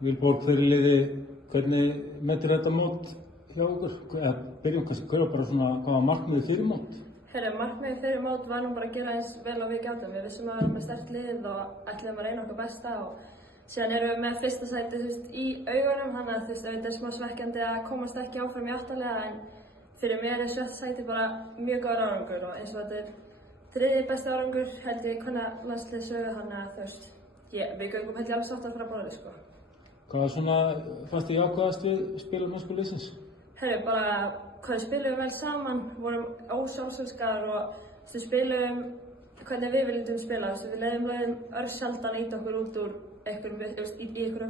Vilborg, fyrir liði, hvernig metur þetta mót hjá okkur? Byrjum kannski að bara svona, hvað var markmiðið fyrir mót? Markmiðið fyrir mót var nú bara að gera eins vel og við gátum. Við vissum að við varum með sterkt lið og ætluðum að reyna okkar besta og síðan erum við með fyrsta sæti í augunum, þannig að þetta er smá svekkjandi að komast ekki áfram í áttalega, en fyrir mér er sjötta sæti bara mjög góður árangur og eins og þetta er þriðji besti árangur held ég kvennalandsliðssögu, þannig að við göngum held ég alveg sátt að fara borðið sko. Hvað var svona fannst þér jákvæðast við spilamennsku liðsins? Bara hvað við spilum vel saman, vorum ósjálfsögskar og spilum hvernig við viljum spila. Við leiðum örsjaldan ít okkur út úr einhverjum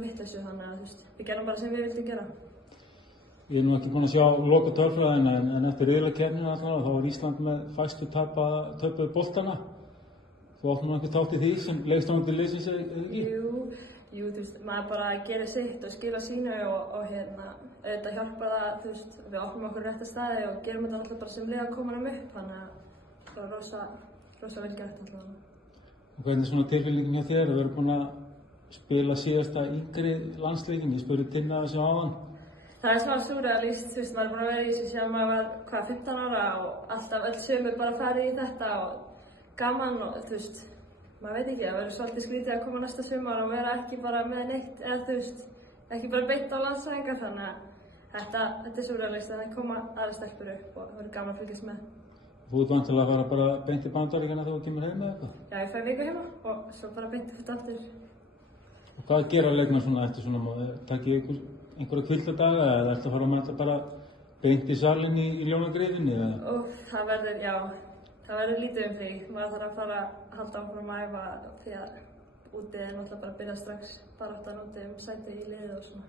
vitleysu, þannig að við gerum bara sem við vildum gera. Ég er nú ekki búinn að sjá loka tölfræðina en eftir riðlakeppnina þá var Ísland með fæstu töpuðu boltana. Þú átt nú einhvern þátt í því sem leikstjórnandi liðsins eða ekki? Jú, maður bara gerir sitt og skila sínu og auðvitað hjálpar það, við opnum okkur rétta staði og gerum þetta alltaf bara sem lið að koma upp, þannig að það var rosa vel gert alltaf. Og hvernig er svona tilfinningin hjá þér að vera búinn að spila síðasta yngri landsleikinn? Ég spurði Tinna þessu áðan. Það er smá súrrealíst, maður er búinn að vera í þessu síðan maður var 15 ára og alltaf öll sömur bara farið í þetta og gaman og maður veit ekki, það verður svolítið skrítið að koma næsta sumar og vera ekki bara með neitt eða ekki bara beint á landsæfingar, þannig að þetta er súrrealíst, þannig að koma aðra stelpur upp og það verður gaman að fylgjast með. Þú ert vantilega að fara bara beint í Bandaríkjanna þegar þú kemur heim eða eitthvað? Já, ég fæ viku heima og svo bara beint aftur. Og hvað gera leikmenn svona eftir svona mót? Takið ykkur einhverja hvíldadaga eða ertu að fara að mæta bara beint í salinn í Ljónagryfjunni eða? Það verður lítið því. Maður þarf að fara að halda áfram að æfa því að útið er náttúrulega bara að byrja strax baráttan úti sæti í liðið og svona.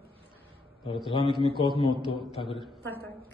Bara til hamingju með gott mót og takk fyrir. Takk.